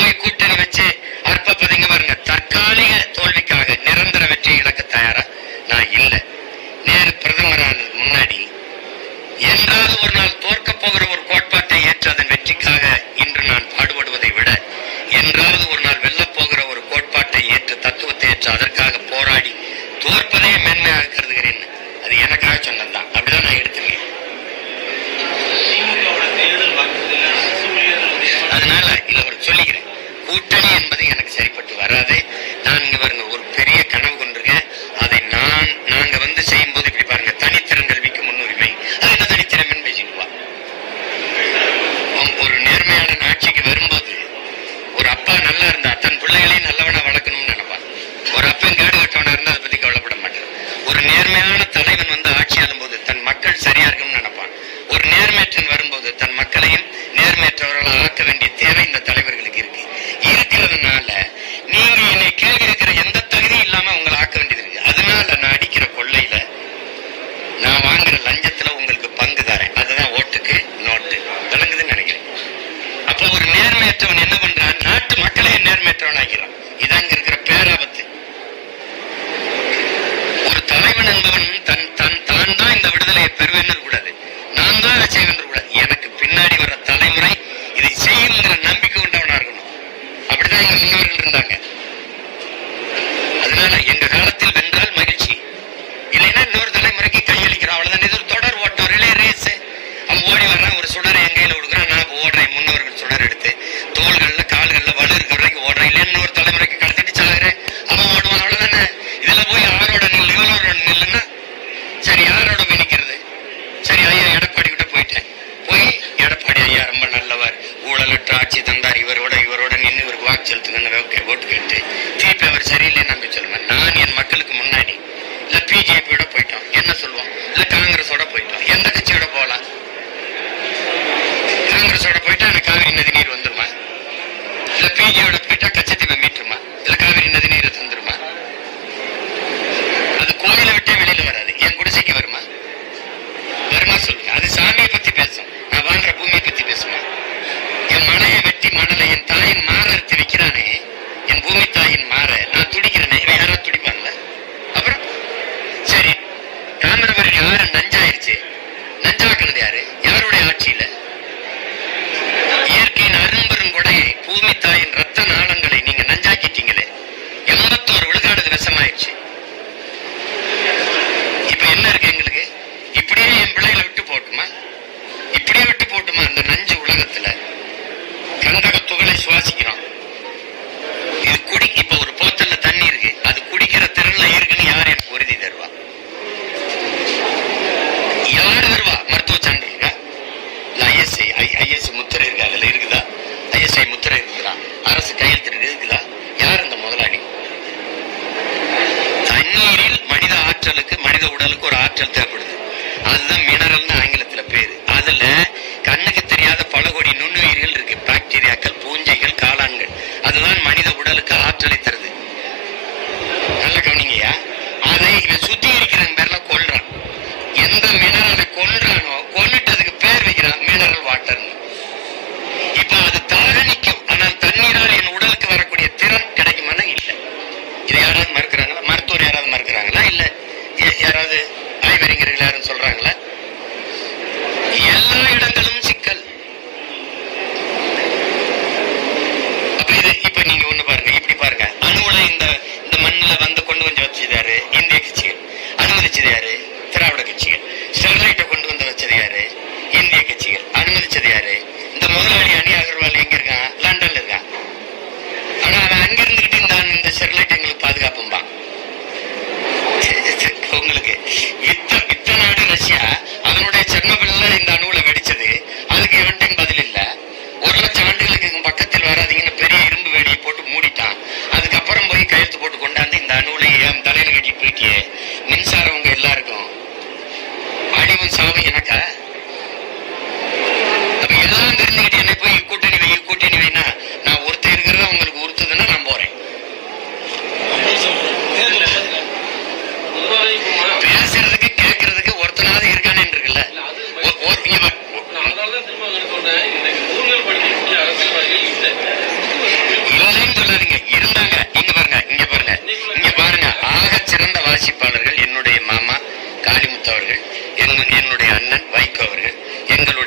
போய் கூட்டணி வச்சு அற்ப பதுங்க பாருங்க. தற்காலிக தோல்விக்காக நிரந்தர வெற்றி இழக்க தயாரா? நான் இல்லை. நேரு பிரதமரானது முன்னாடி என்றாவது ஒரு நாள் தோற்க போகிற ஒரு கோட்பாட்டை ஏற்று அதன் வெற்றிக்காக இன்று நான் பாடுபடுவதை விட என்றாவது ஒரு நாள் வெல்ல போகிற ஒரு கோட்பாட்டை ஏற்று தத்துவத்தை ஏற்று அதற்காக போராடி தோற்பதே மென்மையாக கருதுகிறேன். அது எனக்காக சொன்னதுதான். அப்படிதான் நான் எடுத்துக்கிறேன். அதனால இல்ல ஒரு கூட்டணி என்பது எனக்கு சரிப்பட்டு வராது. நான் இங்க பாருங்க ஒரு பெரிய கனவு கொண்டிருக்கேன். அதை நான் நாங்க வந்து செய்யும் போது இப்படி பாருங்க தனித்திறன் கல்விக்கு முன்னுரிமை. அது என்ன தனித்திறமைன்னு பேசிட்டு ஒரு நேர்மையான ஆட்சிக்கு வரும்போது ஒரு அப்பா நல்லா இருந்தா தன் பிள்ளைகளையும் நல்லவனா வளர்க்கணும்னு நினைப்பான் ஒரு அப்பன் கேடு கட்டவனா இருந்தா அதை பத்தி கவலைப்பட மாட்டான். ஒரு நேர்மையான தலைவன் வந்து ஆட்சி ஆளும் போது தன் மக்கள் சரியா இருக்கணும்னு நினைப்பான். ஒரு நேர்மையற்றன் வரும்போது தன் மக்களையும் நேர்மையற்றவர்களாக ஆக்க வேண்டிய தேவை இந்த தலைவர் ஆகிறான் இதான் இருக்கிற பேராபத்து. ஒரு தலைவன் என்பவன் தன் தன் தான் தான் இந்த விடுதலையை பெறுவேன் கூடாது. நான் தான் செய்வேன் கூடாது. எனக்கு பின்னாடி வர்ற தலைமுறை இதை செய்யுங்கிற நம்பிக்கை உண்டவனா இருக்கணும். அப்படிதான் இங்க முன்னோர்கள் இருந்தாங்க. நன்றாக தேவைப்படுது அதுதான் காளிமுத்து அவர்கள் என்னுடைய அண்ணன் வைகோ அவர்கள் எங்களுடைய